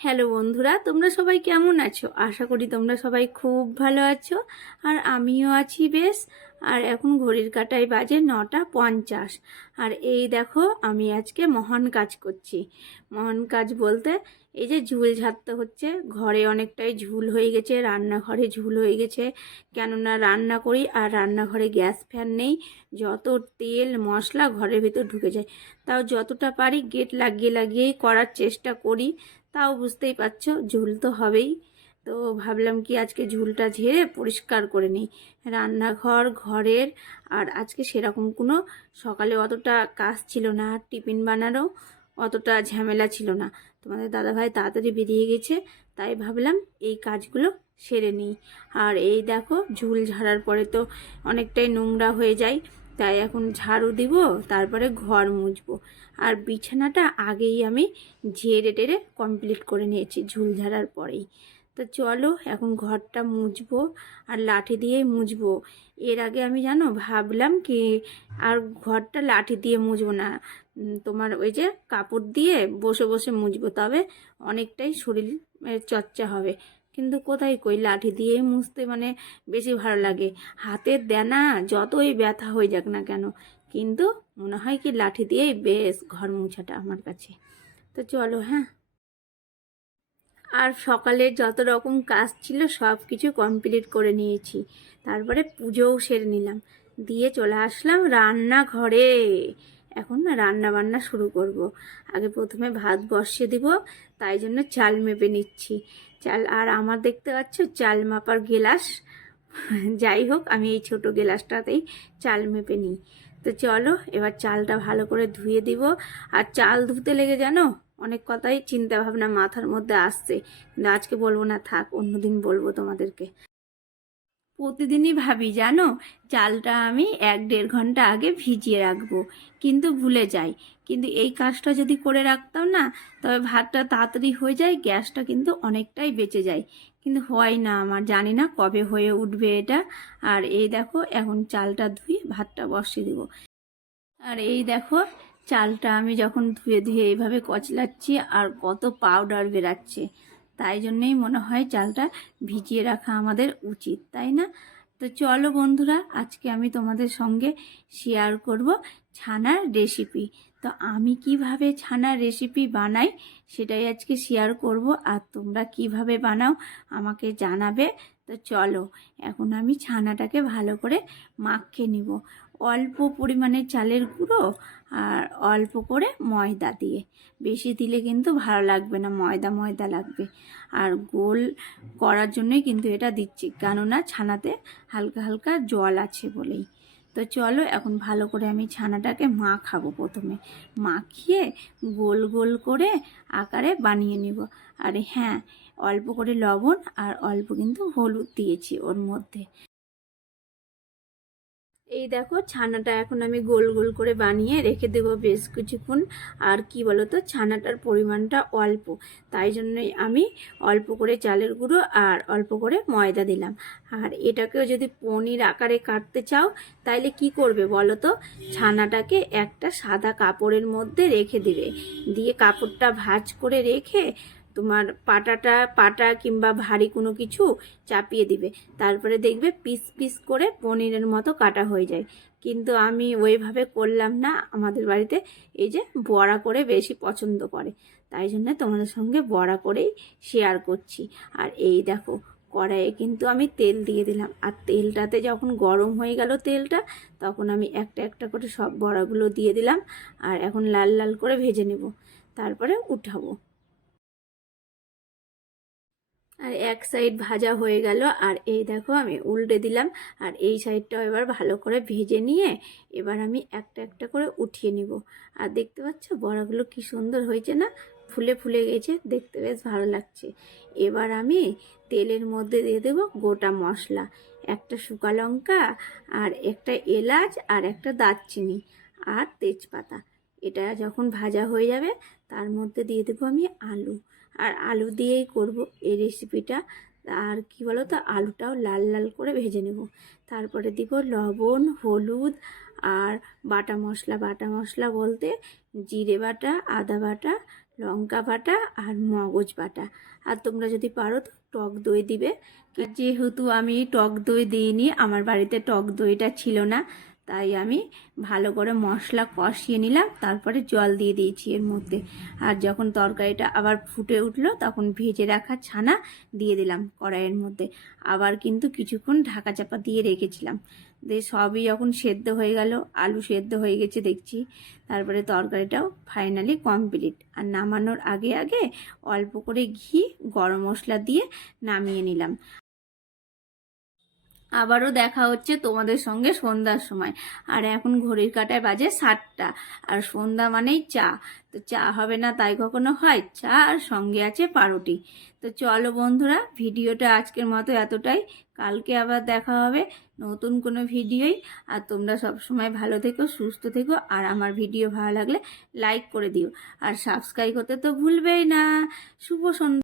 Hello বন্ধুরা, তোমরা সবাই কেমন আছো? আশা করি তোমরা সবাই খুব ভালো আছো। আর আমিও আছি বেশ। আর এখন ঘড়ির কাঁটায় বাজে 9:50। আর এই দেখো, আমি আজকে মহান কাজ করছি। মহান কাজ বলতে এই যে ঝুল ঝাড়তে হচ্ছে। ঘরে অনেকটাই ঝুল হয়ে গেছে, রান্নাঘরে ঝুল হয়ে গেছে। কেননা রান্না করি আর রান্নাঘরে গ্যাস ফ্যান নেই। যত তেল মশলা ঘরের ভিতর ঢুকে যায়। তাও যতটা পারি গেট লাগিয়ে লাগিয়েই করার চেষ্টা করি। তাও বুঝতেই পারছো ঝুল তো হবেই। তো ভাবলাম কি আজকে ঝুলটা ঝেড়ে পরিষ্কার করে নিই রান্নাঘর ঘরের। আর আজকে সেরকম কোনো সকালে অতটা কাজ ছিল না, আর টিফিন বানারও অতটা ঝামেলা ছিল না। তোমাদের দাদাভাই তাড়াতাড়ি বেরিয়ে গেছে, তাই ভাবলাম এই কাজগুলো সেরে নিই। আর এই দেখো, ঝুল ঝাড়ার পরে তো অনেকটাই নোংরা হয়ে যায়, তাই এখন ঝাড়ু দিব, তারপরে ঘর মুছবো। আর বিছানাটা আগেই আমি ঝেড়ে টেড়ে কমপ্লিট করে নিয়েছি ঝুল ঝাড়ার পরেই। তো চলো এখন ঘরটা মুছবো, আর লাঠি দিয়েই মুছবো। এর আগে আমি জানো ভাবলাম কি আর ঘরটা লাঠি দিয়ে মুছবো না, তোমার ওই যে কাপড় দিয়ে বসে বসে মুছবো, তবে অনেকটাই শরীর চর্চা হবে। কিন্তু কোথায় কই, লাঠি দিয়েই মুছতে মানে বেশি ভালো লাগে। হাতের দেনা যতই ব্যথা হয়ে যাক না কেন, কিন্তু মনে হয় কি লাঠি দিয়েই বেশ ঘর মুছাটা আমার কাছে। তো চলো, হ্যাঁ। আর সকালের যত রকম কাজ ছিল সব কিছু কমপ্লিট করে নিয়েছি। তারপরে পুজোও সেরে নিলাম, দিয়ে চলে আসলাম রান্নাঘরে। এখন না রান্না বান্না শুরু করব। আগে প্রথমে ভাত বসিয়ে দিব, তাই জন্য চাল মেপে নিচ্ছি। চাল, আর আমার দেখতে পাচ্ছ চাল মাপার গেলাস। যাই হোক, আমি এই ছোট গেলাসটাতেই চাল মেপে নিই। তো চলো এবার চালটা ভালো করে ধুয়ে দিব। আর চাল ধুতে লেগে জানো অনেক কথাই চিন্তা ভাবনা মাথার মধ্যে আসছে, কিন্তু আজকে বলবো না, থাক অন্যদিন বলবো তোমাদেরকে। প্রতিদিনই ভাবি জানো, চালটা আমি 1-1.5 ঘন্টা আগে ভিজিয়ে রাখবো, কিন্তু ভুলে যাই। কিন্তু এই কাজটা যদি করে রাখতাম না, তবে ভাতটা তাড়াতাড়ি হয়ে যায়, গ্যাসটা কিন্তু অনেকটাই বেঁচে যায়। কিন্তু হয় না আমার, জানি না কবে হয়ে উঠবে এটা। আর এই দেখো এখন চালটা ধুয়ে ভাতটা বসিয়ে দেবো। আর এই দেখো, চালটা আমি যখন ধুয়ে ধুয়ে এইভাবে কচলাচ্ছি, আর কত পাউডার বেরাচ্ছে। তাই জন্যই মনে হয় চালটা ভিজিয়ে রাখা আমাদের উচিত, তাই না? তো চলো বন্ধুরা, আজকে আমি তোমাদের সঙ্গে শেয়ার করব ছানার রেসিপি। তো আমি কিভাবে ছানার রেসিপি বানাই সেটাই আজকে শেয়ার করব, আর তোমরা কিভাবে বানাও আমাকে জানাবে। তো চলো এখন আমি ছানাটাকে ভালো করে মাখিয়ে নিব। অল্প পরিমাণে চালের গুঁড়ো আর অল্প করে ময়দা দিয়ে, বেশি দিলে কিন্তু ভালো লাগবে না, ময়দা ময়দা লাগবে। আর গোল করার জন্যই কিন্তু এটা দিচ্ছি, কেননা ছানাতে হালকা হালকা জল আছে বলেই। তো চলো এখন ভালো করে আমি ছানাটাকে মাখাবো। প্রথমে মাখিয়ে গোল গোল করে আকারে বানিয়ে নিব। আর হ্যাঁ, অল্প করে লবণ আর অল্প কিন্তু হলুদ দিয়েছি ওর মধ্যে। এই দেখো, ছানাটা এখন আমি গোল গোল করে বানিয়ে রেখে দেবো বেশ কিছুক্ষণ। আর কি বলতো, ছানাটার পরিমাণটা অল্প, তাই জন্যই আমি অল্প করে চালের গুঁড়ো আর অল্প করে ময়দা দিলাম। আর এটাকেও যদি পনির আকারে কাটতে চাও, তাইলে কি করবে বলো তো, ছানাটাকে একটা সাদা কাপড়ের মধ্যে রেখে দিবে, দিয়ে কাপড়টা ভাঁজ করে রেখে তোমার পাটা কিংবা ভারী কোনো কিছু চাপিয়ে দিবে। তারপরে দেখবে পিস পিস করে পনিরের মতো কাটা হয়ে যায়। কিন্তু আমি ওইভাবে করলাম না, আমাদের বাড়িতে এই যে বড়া করে বেশি পছন্দ করে, তাই জন্য তোমাদের সঙ্গে বড়া করেই শেয়ার করছি। আর এই দেখো, কড়াইয়ে কিন্তু আমি তেল দিয়ে দিলাম, আর তেলটাতে যখন গরম হয়ে গেল তেলটা, তখন আমি একটা একটা করে সব বড়াগুলো দিয়ে দিলাম। আর এখন লাল লাল করে ভেজে নেব, তারপরে উঠাবো। আর এক সাইড ভাজা হয়ে গেল, আর এই দেখো আমি উল্টে দিলাম। আর এই সাইডটাও এবার ভালো করে ভেজে নিয়ে এবার আমি একটা একটা করে উঠিয়ে নিব। আর দেখতে পাচ্ছ বড়াগুলো কি সুন্দর হয়েছে না, ফুলে ফুলে গেছে, দেখতে বেশ ভালো লাগছে। এবার আমি তেলের মধ্যে দিয়ে দেবো গোটা মশলা, একটা শুকা লঙ্কা আর একটা এলাচ আর একটা দারচিনি আর তেজপাতা। এটা যখন ভাজা হয়ে যাবে, তার মধ্যে দিয়ে দেবো আমি আলু। আর আলু দিয়েই করব এই রেসিপিটা। আর কি বলো তো, আলুটাও লাল লাল করে ভেজে নেব। তারপরে দিব লবণ হলুদ আর বাটা মশলা। বাটা মশলা বলতে জিরে বাটা, আদা বাটা, লঙ্কা বাটা আর মগজ বাটা। আর তোমরা যদি পারো তো টক দই দিবে। যেহেতু আমি টক দই দিইনি, আমার বাড়িতে টক দইটা ছিল না, তাই আমি ভালো করে মশলা কষিয়ে নিলাম, তারপরে জল দিয়ে দিয়েছি এর মধ্যে। আর যখন তরকারিটা আবার ফুটে উঠলো তখন ভেজে রাখা ছানা দিয়ে দিলাম কড়াইয়ের মধ্যে। আবার কিন্তু কিছুক্ষণ ঢাকা চাপা দিয়ে রেখেছিলাম। দিয়ে সবই যখন সেদ্ধ হয়ে গেল, আলু সেদ্ধ হয়ে গেছে দেখছি, তারপরে তরকারিটাও ফাইনালি কমপ্লিট। আর নামানোর আগে আগে অল্প করে ঘি, গরম মশলা দিয়ে নামিয়ে নিলাম। আবারও দেখা হচ্ছে তোমাদের সঙ্গে সন্ধ্যার সময়। আর এখন ঘড়ির কাঁটায় বাজে 7টা। আর সন্ধ্যা মানেই চা। তো চা হবে না তাই কখনো হয়? চা আর সঙ্গে আছে পাউরুটি। তো চলো বন্ধুরা, ভিডিওটা আজকের মতো এতটাই। কালকে আবার দেখা হবে নতুন কোনো ভিডিওই। আর তোমরা সব সময় ভালো থেকো, সুস্থ থেকো। আর আমার ভিডিও ভালো লাগলে লাইক করে দিও। আর সাবস্ক্রাইব করতে তো ভুলবেই না। শুভ সন্ধ্যা।